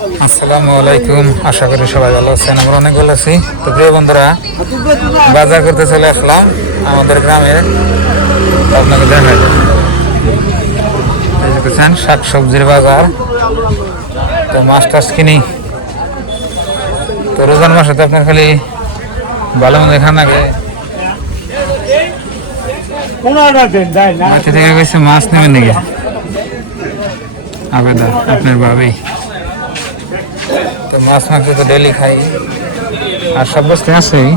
আসসালামু আলাইকুম, আশা করি সবাই ভালো আছেন। আমরা অনেক ভালো আছি। তো প্রিয় বন্ধুরা, বাজার করতে চলে আসলাম আমাদের গ্রামে। আপনাকে দেখাই, দেখেছেন শাক সবজির বাজার। তো মাছ টাছ কিনি। তো রোজার মাসে তো আপনার খালি ভালো মন্দ খান আগে থেকে গেছে মাছ নেবেন নাকি আবেদা আপনার ভাবেই। তো মাছ মাংস তো ডেলি খাই, আর সব বস্তু আছেই।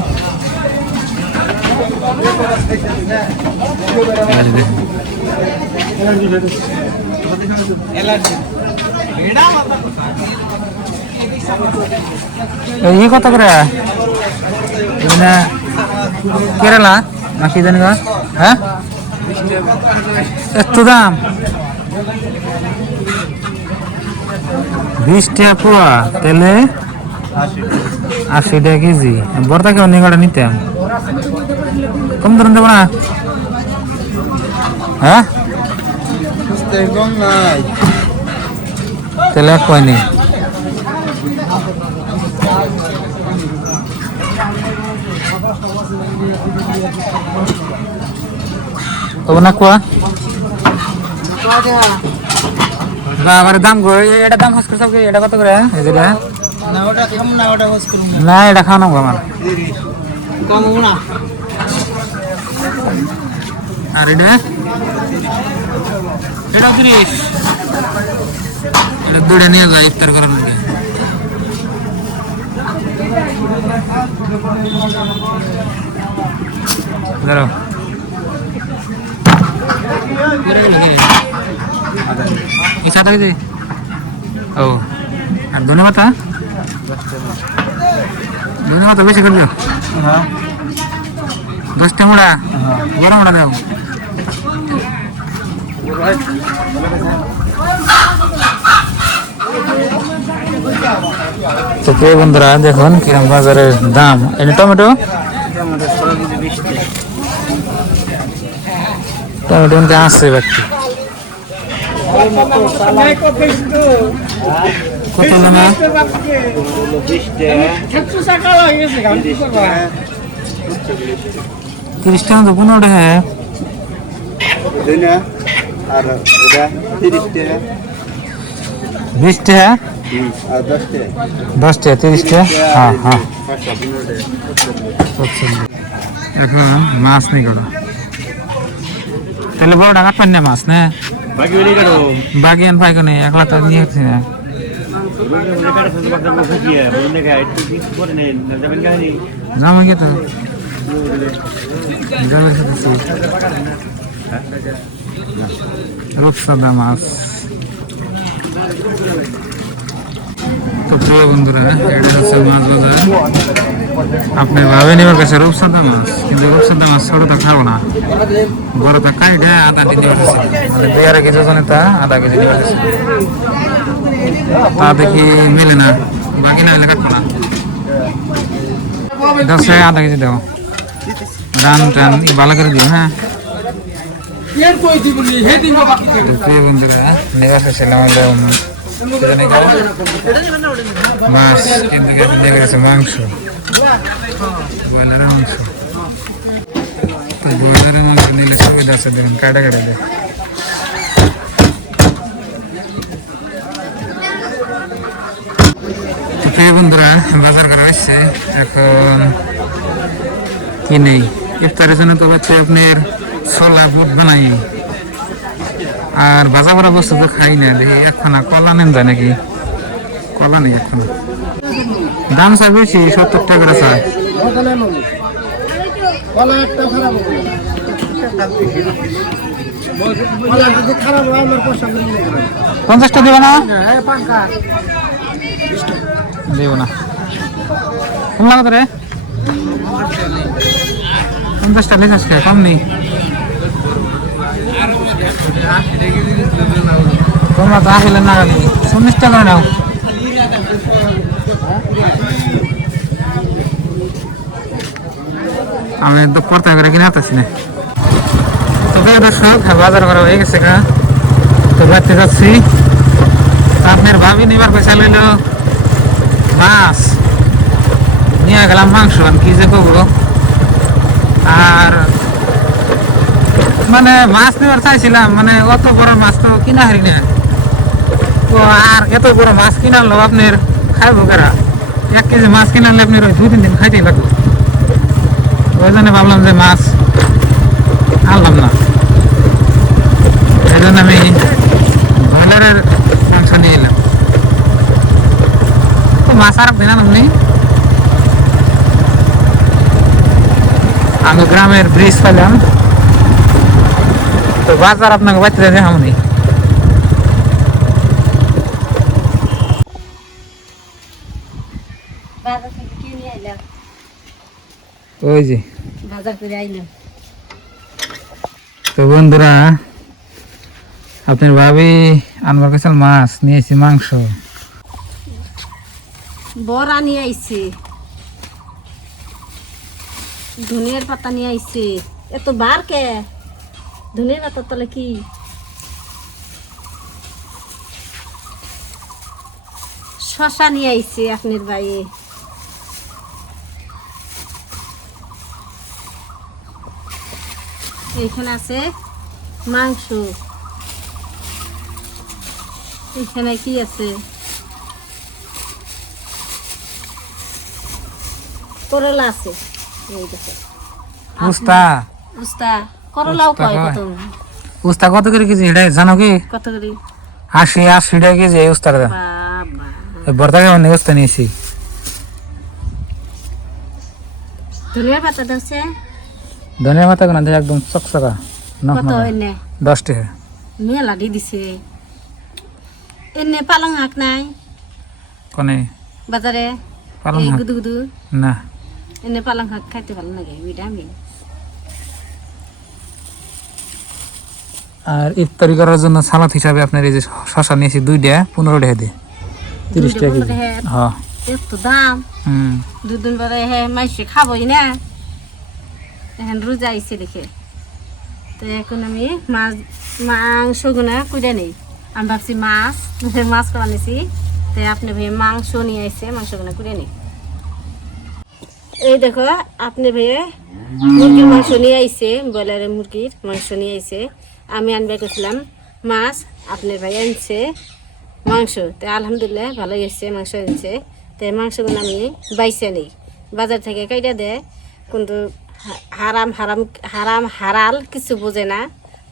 এই কত করে কেরালা না কি জানি? হ্যাঁ, এত দাম? 20 টাকা পোয়া, তেলে 80 টাকা কেজি। বড়টা কেউ নিয়ে নিতাম, কম ধরুন দেবো না? হ্যাঁ, তেলে কয়নি। তবু না কোয়া আবার দাম গো, এটা দাম হাস করে এটা কত করে? না, এটা খাওয়া না আমার। আর এটা এটা 30, এটা দূরে নিয়ে যায় ইফতার করার লোকে। ধরো ও, আর ধন্যবাদ। ধন্যবাদ বেশি করে দিও। 10টা মোড়া, বড় মোড়া নেও। তো প্রিয় বন্ধুরা, দেখুন কিরম বাজারের দাম। এনে টমেটো টমেটো আসছে ব্যক্তি কত না? 30 টাকা তো 15 টাকা। 20 টাকা, 10 টাকা, 30 টাকা। হ্যাঁ হ্যাঁ, এখন মাছ নেই কটা, তাহলে বড় টাকা পান না মাছ না? বাকি আন পাইক নেই, একলা তো নিয়ে আসছি না। যাবে তো রূপসাদা মাছ। তো প্রিয় বন্ধুরা, এটা হচ্ছে মাছ বাজার। আপনি ভাবেন এবার কাছে রূপসাদা মাছ, কিন্তু রূপসাদা মাছ ছোট তো খাবো না, বড় তো খাই। আধা কেজি মানে 2.5 কেজি ওজনে তা আধা কেজি নিয়ে আসছে। তা দেখি মেলে না, বাকি না হলে কাটবো না। 10 টাকা আধা কেজি দাও, রান টান ভালো করে দিও। হ্যাঁ বন্ধুরা, নিয়ে আসছিলাম মাছ, কিন্তু নিয়ে গেছে মাংস, ব্রয়লারের মাংস। ব্রয়লারের মাংস নিলে সুবিধা আছে, দেখুন কাটা কাটা দেয়। বন্ধুরা, বাজার করা আসছে, এখন কি নেই ইফতারের জন্য? তো হচ্ছে আপনার ছোলা বুট বানাই, আর ভাজা ভরা বস্তু তো খাই না। দেখি একখানা কলা নেন যায় নাকি? কলা নেই একখানা। দাম চাই বেশি, 70 টাকা করে চাই। 50টা দেবে না? দেব না। কম লাগতো রে, 50টা লেখাস খায়, কম নেই। তোমরা তো আসলে না, 19 টাকা নাও। আমি তো পড়তে করে কিনে আসতেছি না। তো দর্শক, বাজার করা হয়ে গেছে গা। তো বাড়তে যাচ্ছি। আপনার ভাবি নিবার পয়সা লইল মাছ, নিয়ে গেলাম মাংস, কি যে করবো। আর মানে মাছ নেবার চাইছিলাম, মানে অত বড় মাছ তো কিনা হারি না। তো আর এত বড় মাছ কিনা আনলো আপনার খাইবো কারা? 1 কেজি মাছ কিনে আনলে আপনার ওই 2-3 দিন খাইতেই লাগবে। ওই জন্য ভাবলাম যে মাছ আনলাম না, এই জন্য আমি ব্রয়লারের মাংস নিয়ে এলাম। তো মাছ আর দিন আনলাম নি। আমি গ্রামের ব্রিজ পেলাম, তো বাজার আপনাকে বাড়তে দেখামনি। বাজার থেকে কিনে আইলাম, ওই যে বাজার করে আইলাম। তো বন্ধুরা, আপনার ভাবি আনবার কাছে মাছ নিয়েছি, মাংস বড়া নিয়ে আইছে, ধনিয়ার পাতা নিয়ে আইছে। এত বার কে ধনিয়ার পাতা তলে কি? শশা নিয়ে আইছে আপনার ভাই। এইখানে আছে মাংস, এখানে কি আছে? করলা আছে, এই দেখো উস্তা। উস্তা, করলাও কয় কত? উস্তা কত করে কেজি এটা জানো কি? কত করে? 80 টাকা কেজি এই উস্তার দাম। বাবা, বর্তা কেমন উস্তা নিয়েছি। ধনিয়া পাতা দছে ধনিয়া পাতা কেন একদম চকচকা কত? এনে 10 টাকা। মেলা দি দিছে। এনে পালং শাক নাই কোনে বাজারে? পালং এই শাক? গুদু গুদু না, এনে পালং শাক খাইতে ভালো লাগে, ভিটামিন। আর ইফতারি করার জন্য সালাদ হিসাবে আপনার এই যে শশা নিয়েছি 2টা 15 টাকা দিয়ে, 30 টাকা কেজি। হ্যাঁ, এত দাম। দুদিন পরে মাইসে খাবই না, এখন রোজা আইছে দেখে। তো এখন আমি মাংস গুনা কুইডা নেই। আমি ভাবছি মাছ করা নিছি, তো আপনি ভাই মাংস নিয়ে আইছে, মাংস গুনা কুইডা নেই। এই দেখো আপনি ভাইয়ে মুরগির মাংস নিয়ে আইছে, ব্রয়লারের মুরগির মাংস নিয়ে আইছে। আমি আনবে গেছিলাম মাছ, আপনার ভাই আনছে মাংস। তো আলহামদুলিল্লাহ ভালোই এসছে, মাংস আনছে। তো মাংসগুলো আমি বাইছে নেই, বাজার থেকে কাইটা দেয়, কিন্তু হারাল কিছু বোঝে না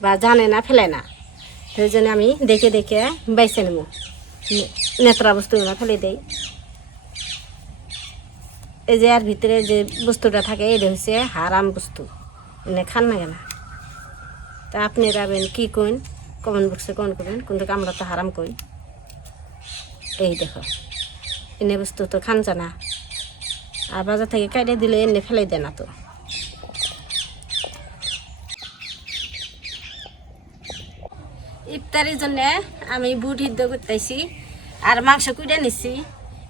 বা জানে না, ফেলে না। সেই জন্য আমি দেখে দেখে বাইছে নেব, নেত্রা বস্তুগুলো ফেলে দেই। এই যে আর ভিতরে যে বস্তুটা থাকে এটা হচ্ছে হারাম বস্তু, এনে খান না কেনা। তা আপনি যাবেন কি কইন, কমেন্ট বক্সে কমেন্ট করবেন, কিন্তু আমরা তো হারাম কই। এই দেখো এনে বস্তু তো খান জানা, আর বাজার থেকে কাইটে দিলে এনে ফেলাই দেয় না। তো ইফতারির জন্য আমি বুট সিদ্ধ করতেছি আর মাংস কুইটে নিচ্ছি।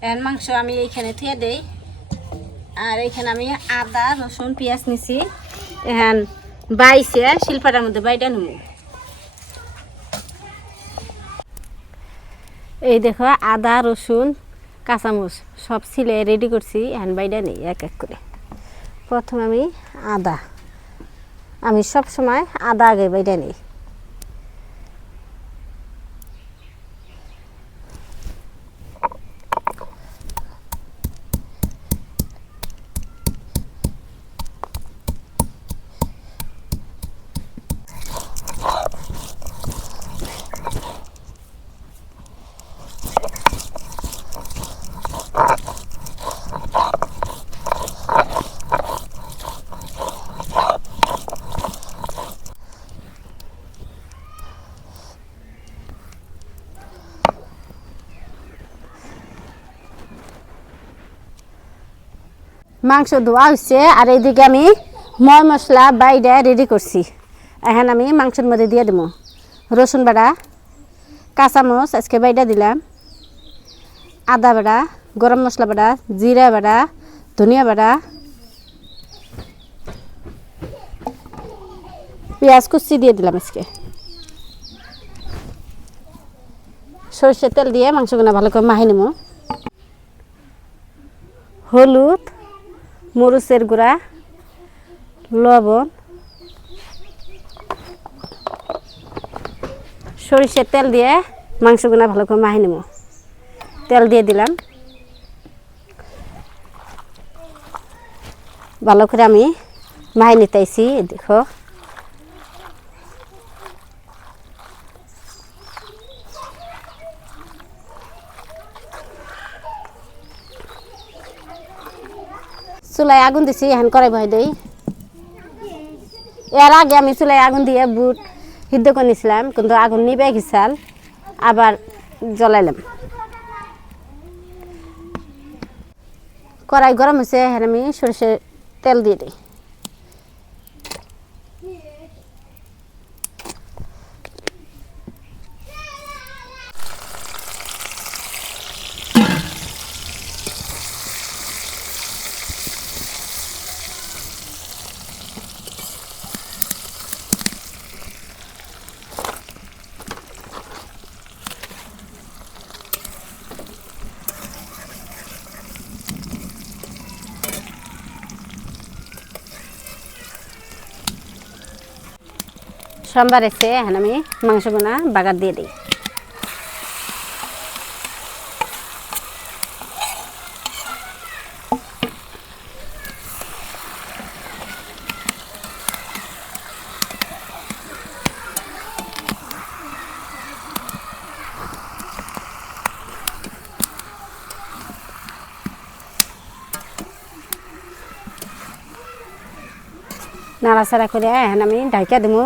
এখন মাংস আমি এইখানে থুয়ে দেই, আর এইখানে আমি আদা রসুন পেঁয়াজ নিছি, এখন বাইছে শিলপাটার মধ্যে বাইটা নেব। এই দেখো আদা রসুন কাঁচামরিচ সব ছিলে রেডি করছি, এখন বাইটা নেই এক এক করে। প্রথম আমি সব সময় আদা আগে বাইটা নেই। মাংস ধোয়া হচ্ছে, আর এইদিকে আমি ময় মশলা বাইরে রেডি করছি। এখন আমি মাংসের মধ্যে দিয়ে দেবো রসুন বাটা, কাঁচামরিচ আজকে বাইটা দিলাম, আদা বাটা, গরম মশলা বাটা, জিরা বাটা, ধনিয়া বাটা, পেঁয়াজ কুচি দিয়ে দিলাম। আজকে সরষের তেল দিয়ে মাংসগুলো ভালো করে মাখিয়ে নেব। হলুদ, মরিচের গুঁড়া, লবণ, সরিষার তেল দিয়ে মাংসগুলো ভালো করে মাখিয়ে নেব। তেল দিয়ে দিলাম, ভালো করে আমি মাখিয়ে নিতেছি। দেখো চুলায় আগুন দিছি, এখন কড়াই বহাই দেই। এর আগে আমি চুলায় আগুন দিয়ে বুট সিদ্ধ করে নিয়েছিলাম, কিন্তু আগুন নিবে গেছাল, আবার জ্বলাইলাম। কড়াই গরম হয়েছে, এখন আমি সরষের তেল দিয়ে দিই। সোমবার এসে এখন আমি মাংসগুনা বাগার দিয়ে দিই। নাড়াচাড়া করে এখন আমি ঢাকা দেবো।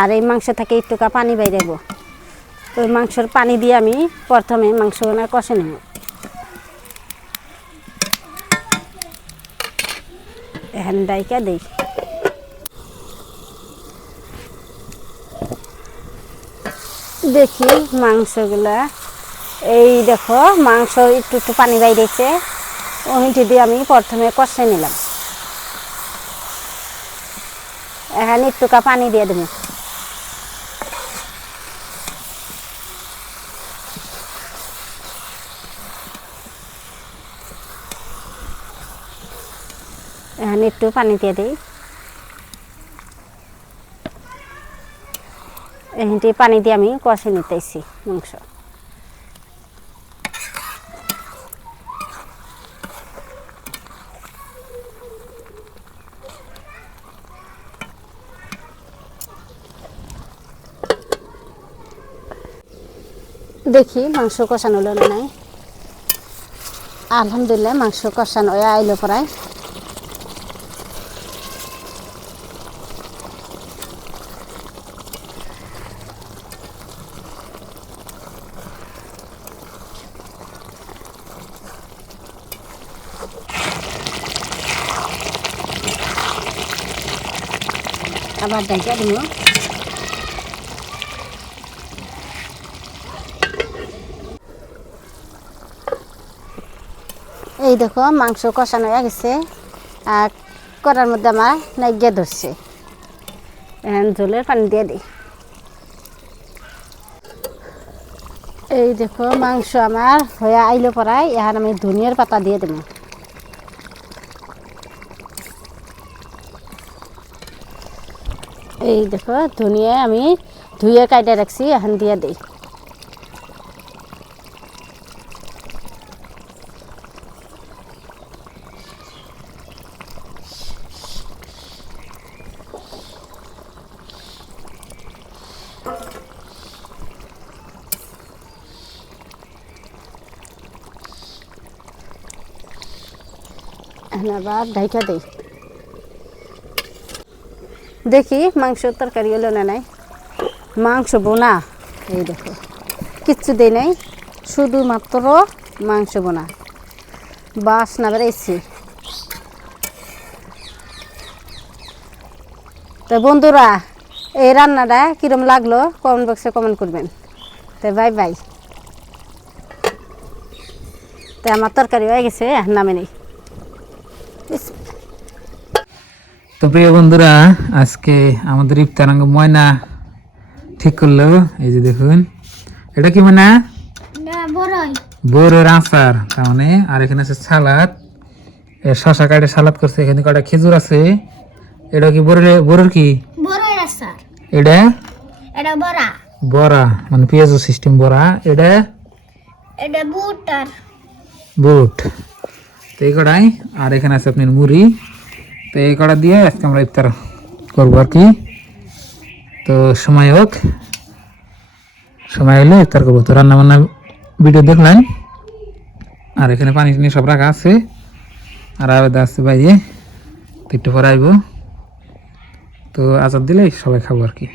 আর এই মাংস থেকে একটুকা পানি বাইরেব, ওই মাংসর পানি দিয়ে আমি প্রথমে মাংসগুলো কষে নেব। এখন ঢাকা দিই। দেখি মাংসগুলা, এই দেখো মাংস একটু একটু পানি বাইরেছে, ওইটি দিয়ে আমি প্রথমে কষে নিলাম। এখন একটুকা পানি দিয়ে দেবো। এখন একটু পানি দিয়ে দিই। এখানটি পানি দিয়ে আমি কষে নিতেছি মাংস। দেখি মাংস কষানো হলো না নাই। আলহামদুলিল্লাহ মাংস কষানো হয়ে আইলো প্রায়। আবার ঢাকা দিব। এই দেখো মাংস কষানো হয়ে গেছে, আর কড়ার মধ্যে আমার নাইগিয়া ধরছে। এখন ঝোলের পানি দিয়ে দিই। এই দেখো মাংস আমার হয়ে আইলো পড়ায়, এখন আমি ধনিয়ার পাতা দিয়ে দেবো। এই দেখো ধনিয়া আমি ধুয়ে কাটে রাখছি, এখন দিয়ে দিই। আবার ঢাকা দিই। দেখি মাংস তরকারি হলো না নাই। মাংস বোনা, এই দেখো কিচ্ছু দেই নাই, শুধুমাত্র মাংস বোনা, বাসনা বেড়াইছি। তো বন্ধুরা, এই রান্নাটা কিরম লাগলো কমেন্ট বক্সে কমেন্ট করবেন। তো বাই বাই। তো আমার তরকারি হয়ে গেছে, নামে নেই। তো প্রিয় বন্ধুরা, আজকে আমাদের ইফতারাঙ্গ ময়না ঠিক করলো। এই যে দেখুন, এটা কি ময়না? বড়ের আচার তার মানে, আর এখানে আছে সালাদ, শশা কাটে সালাদ করছে, এখানে কটা খেজুর আছে। এটা কি বড়ের কি বড়ার আচার, এটা এটা বড়া, বড়া মানে পেঁয়াজু সিস্টেম বড়া, এটা এটা বুট আর বুট। তো এই কড়াই, আর এখানে আছে আপনার মুড়ি। তো এই কড়া দিয়ে আজকে আমরা ইফতার করবো আর কি। তো সময় হোক, সময় হলে ইফতার করবো। তো রান্না বান্না ভিডিও দেখলেন, আর এখানে পানি টানি সব রাখা আছে, আর আলাদা আছে বাইরে। তো একটু পরে আইব, তো আজাদ দিলে সবাই খাবো আর কি।